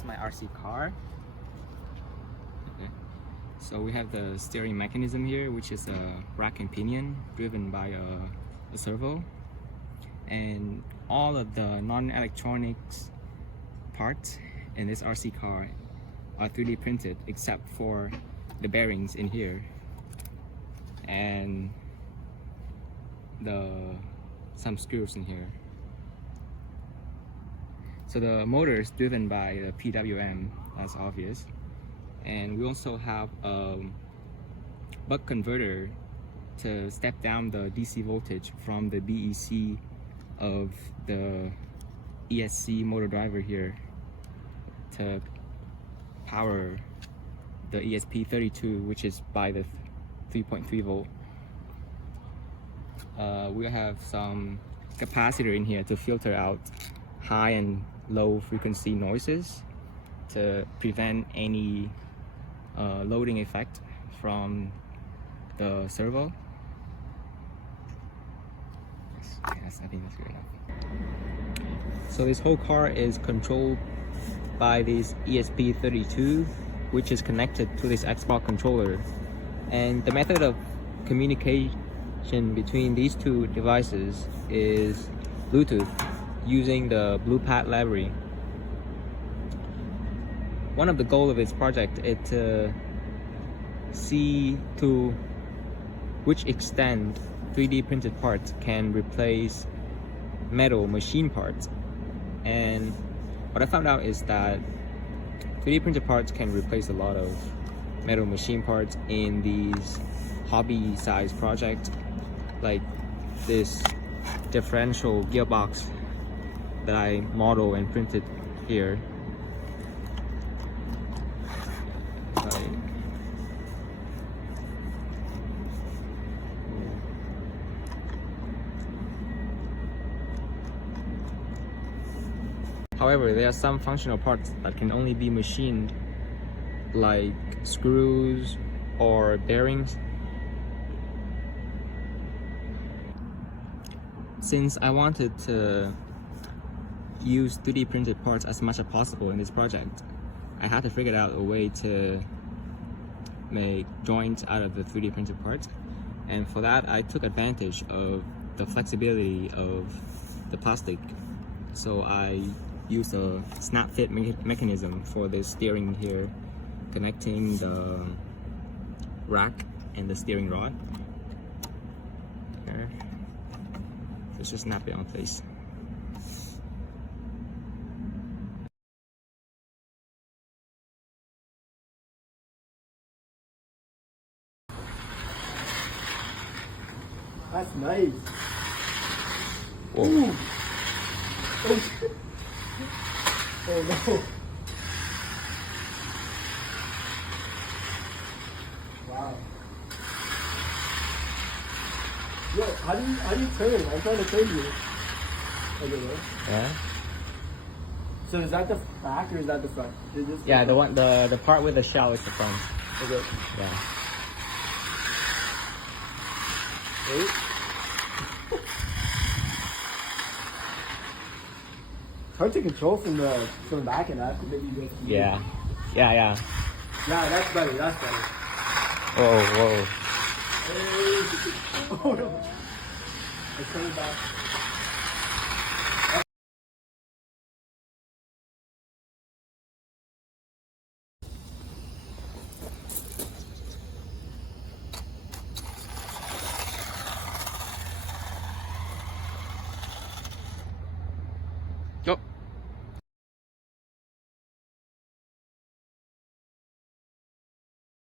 That's my RC car. Okay. So we have the steering mechanism here, which is a rack and pinion driven by a servo. And all of the non-electronics parts in this RC car are 3D printed except for the bearings in here and some screws in here. So the motor is driven by the PWM, that's obvious. And we also have a buck converter to step down the DC voltage from the BEC of the ESC motor driver here to power the ESP32, which is by the 3.3 volt. We have some capacitor in here to filter out high and low frequency noises to prevent any loading effect from the servo. Yes, I think that's good enough. So this whole car is controlled by this ESP32, which is connected to this Xbox controller. And the method of communication between these two devices is Bluetooth using the BluePad library. One of the goals of this project is to see to which extent 3D printed parts can replace metal machine parts. And what I found out is that 3D printed parts can replace a lot of metal machine parts in these hobby size projects, like this differential gearbox that I model and printed here. However, there are some functional parts that can only be machined, like screws or bearings. Since I wanted to use 3D printed parts as much as possible in this project, I had to figure out a way to make joints out of the 3D printed parts. And for that, I took advantage of the flexibility of the plastic. So I used a snap fit mechanism for the steering here, connecting the rack and the steering rod. Here. Let's just snap it on place. That's nice. Whoa. Oh no. Wow. Yo, how do you turn? I'm trying to turn you. Okay, right? Yeah. So is that the back or is that the front? Yeah, the part with the shell is the front. Okay. Yeah. Wait. Hard to control from the back and that. Maybe you guys can do. Yeah. Yeah, that's better. That's better. Whoa. Hey. Oh no. Let's turn it back. Go.